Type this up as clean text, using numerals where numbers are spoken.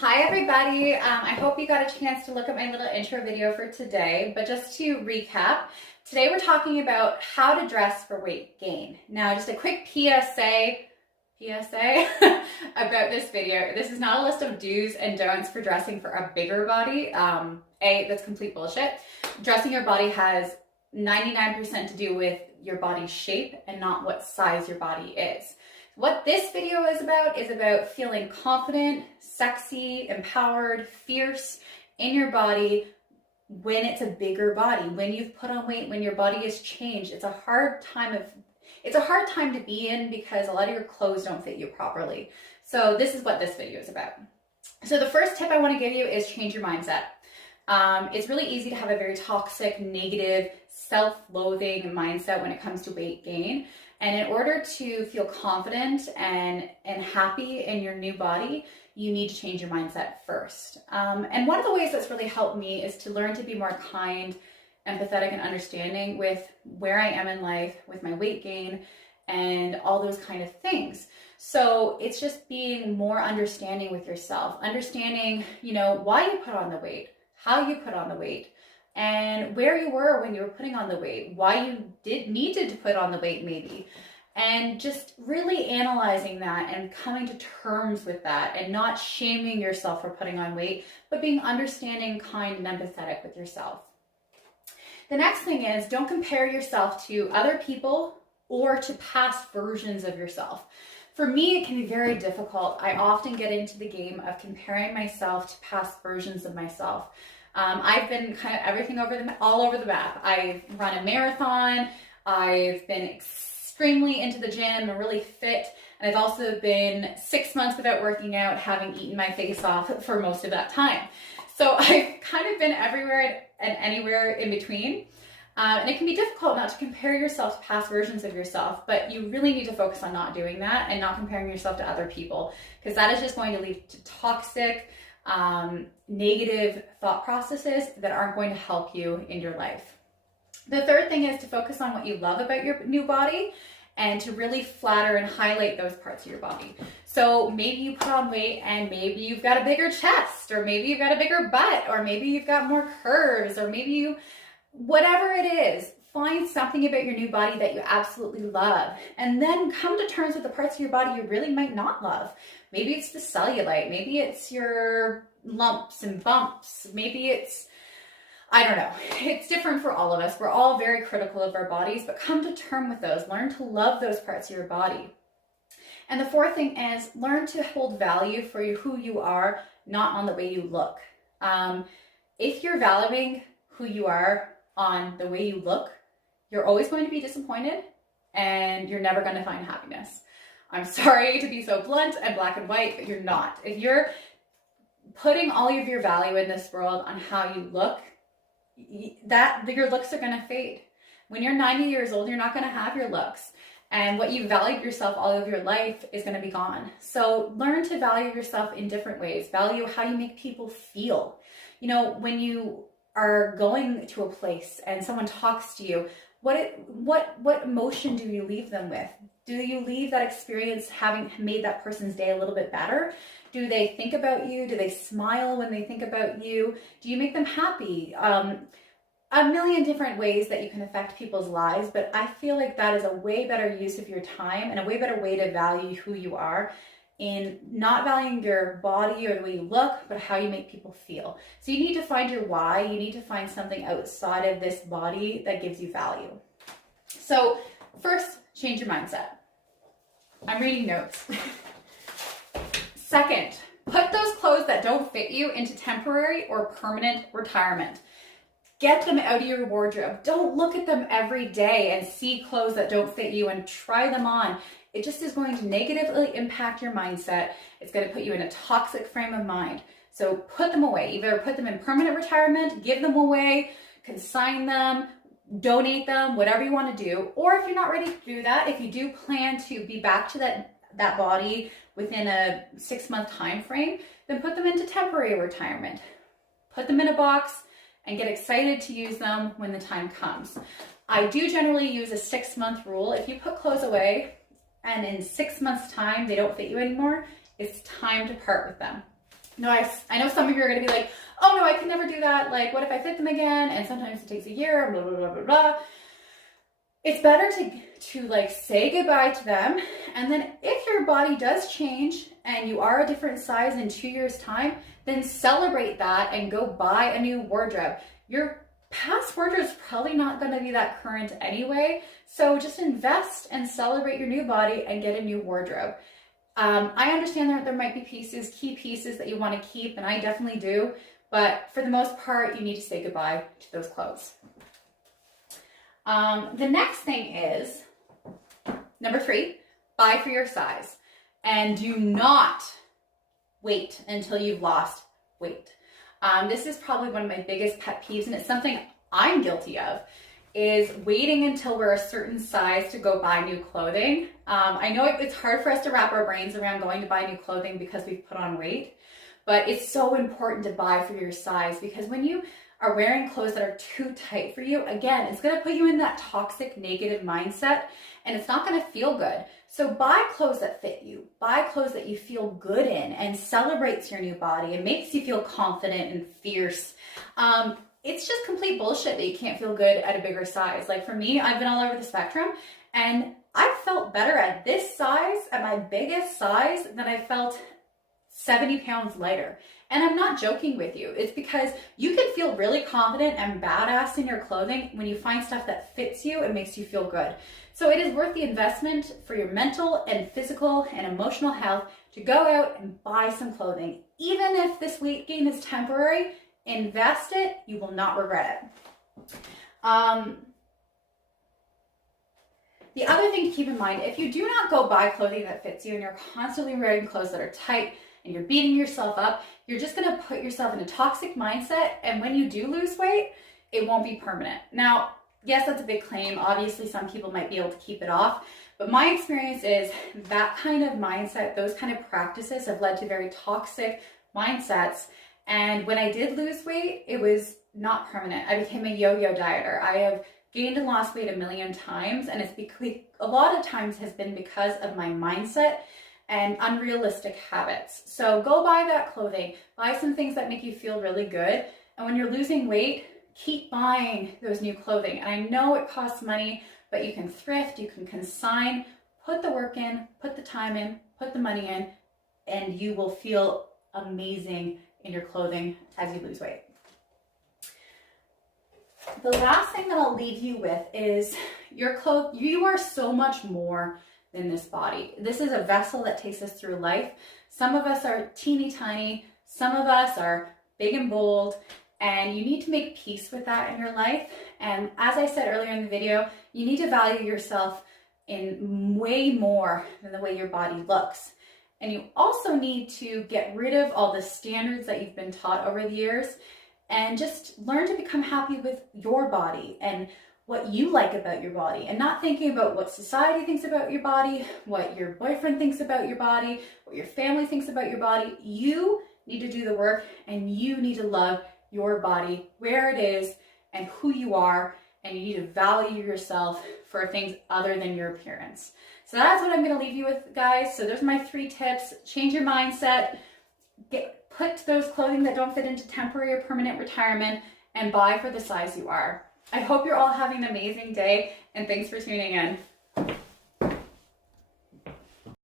Hi everybody, I hope you got a chance to look at my little intro video for today, but just to recap, today we're talking about how to dress for weight gain. Now just a quick PSA about this video. This is not a list of do's and don'ts for dressing for a bigger body. That's complete bullshit. Dressing your body has 99% to do with your body's shape and not what size your body is. What this video is about feeling confident, sexy, empowered, fierce in your body when it's a bigger body, when you've put on weight, when your body has changed. It's a hard time to be in because a lot of your clothes don't fit you properly. So this is what this video is about. So the first tip I want to give you is change your mindset. It's really easy to have a very toxic, negative, self-loathing mindset when it comes to weight gain. And in order to feel confident and happy in your new body, you need to change your mindset first. And one of the ways that's really helped me is to learn to be more kind, empathetic, and understanding with where I am in life, with my weight gain, and all those kind of things. So it's just being more understanding with yourself, understanding, why you put on the weight, how you put on the weight, and where you were when you were putting on the weight, why you needed to put on the weight maybe, and just really analyzing that and coming to terms with that and not shaming yourself for putting on weight, but being understanding, kind, and empathetic with yourself. The next thing is don't compare yourself to other people or to past versions of yourself. For me, it can be very difficult. I often get into the game of comparing myself to past versions of myself. I've been kind of everything all over the map. I've run a marathon. I've been extremely into the gym and really fit. And I've also been 6 months without working out, having eaten my face off for most of that time. So I've kind of been everywhere and anywhere in between. And it can be difficult not to compare yourself to past versions of yourself, but you really need to focus on not doing that and not comparing yourself to other people, because that is just going to lead to toxic, negative thought processes that aren't going to help you in your life. The third thing is to focus on what you love about your new body and to really flatter and highlight those parts of your body. So maybe you put on weight and maybe you've got a bigger chest, or maybe you've got a bigger butt, or maybe you've got more curves, or maybe whatever it is, find something about your new body that you absolutely love, and then come to terms with the parts of your body you really might not love. Maybe it's the cellulite, maybe it's your lumps and bumps, maybe it's, I don't know. It's different for all of us. We're all very critical of our bodies, but come to terms with those. Learn to love those parts of your body. And the fourth thing is learn to hold value for who you are, not on the way you look. If you're valuing who you are on the way you look, you're always going to be disappointed and you're never going to find happiness. I'm sorry to be so blunt and black and white, but you're not. If you're putting all of your value in this world on how you look, your looks are going to fade. When you're 90 years old, you're not going to have your looks. And what you valued yourself all of your life is going to be gone. So learn to value yourself in different ways. Value how you make people feel. When you are going to a place and someone talks to you, what emotion do you leave them with? Do you leave that experience having made that person's day a little bit better? Do they think about you? Do they smile when they think about you? Do you make them happy? A million different ways that you can affect people's lives, but I feel like that is a way better use of your time and a way better way to value who you are, in not valuing your body or the way you look, but how you make people feel. So you need to find your why. You need to find something outside of this body that gives you value. So first, change your mindset. I'm reading notes. Second, put those clothes that don't fit you into temporary or permanent retirement. Get them out of your wardrobe. Don't look at them every day and see clothes that don't fit you and try them on. It just is going to negatively impact your mindset. It's going to put you in a toxic frame of mind. So put them away. Either put them in permanent retirement, give them away, consign them, donate them, whatever you want to do. Or if you're not ready to do that, if you do plan to be back to that body within a 6-month time frame, then put them into temporary retirement. Put them in a box and get excited to use them when the time comes. I do generally use a 6-month rule. If you put clothes away and in 6 months' time they don't fit you anymore, it's time to part with them. No, I know some of you are going to be like, oh no, I can never do that. Like, what if I fit them again? And sometimes it takes a year, blah, blah, blah, blah, blah. It's better to like say goodbye to them. And then if your body does change and you are a different size in 2 years' time, then celebrate that and go buy a new wardrobe. Your past wardrobe is probably not going to be that current anyway. So just invest and celebrate your new body and get a new wardrobe. I understand that there might be key pieces that you want to keep, and I definitely do. But for the most part, you need to say goodbye to those clothes. The next thing is, number 3, buy for your size. And do not wait until you've lost weight. This is probably one of my biggest pet peeves, and it's something I'm guilty of, is waiting until we're a certain size to go buy new clothing. I know it's hard for us to wrap our brains around going to buy new clothing because we've put on weight, but it's so important to buy for your size, because when you are wearing clothes that are too tight for you, again, it's going to put you in that toxic negative mindset, and it's not going to feel good. So buy clothes that fit you, buy clothes that you feel good in and celebrates your new body and makes you feel confident and fierce. It's just complete bullshit that you can't feel good at a bigger size. Like for me, I've been all over the spectrum, and I felt better at this size, at my biggest size, than I felt 70 pounds lighter. And I'm not joking with you. It's because you can feel really confident and badass in your clothing when you find stuff that fits you and makes you feel good. So it is worth the investment for your mental and physical and emotional health to go out and buy some clothing. Even if this weight gain is temporary, invest it. You will not regret it. The other thing to keep in mind, if you do not go buy clothing that fits you and you're constantly wearing clothes that are tight and you're beating yourself up, you're just going to put yourself in a toxic mindset. And when you do lose weight, it won't be permanent. Now, yes, that's a big claim. Obviously, some people might be able to keep it off. But my experience is that kind of mindset, those kind of practices have led to very toxic mindsets. And when I did lose weight, it was not permanent. I became a yo-yo dieter. I have gained and lost weight a million times. And it's because a lot of times has been because of my mindset and unrealistic habits. So go buy that clothing, buy some things that make you feel really good. And when you're losing weight, keep buying those new clothing. And I know it costs money, but you can thrift, you can consign, put the work in, put the time in, put the money in, and you will feel amazing in your clothing as you lose weight. The last thing that I'll leave you with is your clothes. You are so much more than this body. This is a vessel that takes us through life. Some of us are teeny tiny, some of us are big and bold, and you need to make peace with that in your life. And as I said earlier in the video, you need to value yourself in way more than the way your body looks. And you also need to get rid of all the standards that you've been taught over the years and just learn to become happy with your body and what you like about your body, and not thinking about what society thinks about your body, what your boyfriend thinks about your body, what your family thinks about your body. You need to do the work, and you need to love your body where it is and who you are, and you need to value yourself for things other than your appearance. So that's what I'm going to leave you with, guys. So there's my 3 tips. Change your mindset, put those clothing that don't fit into temporary or permanent retirement, and buy for the size you are. I hope you're all having an amazing day, and thanks for tuning in.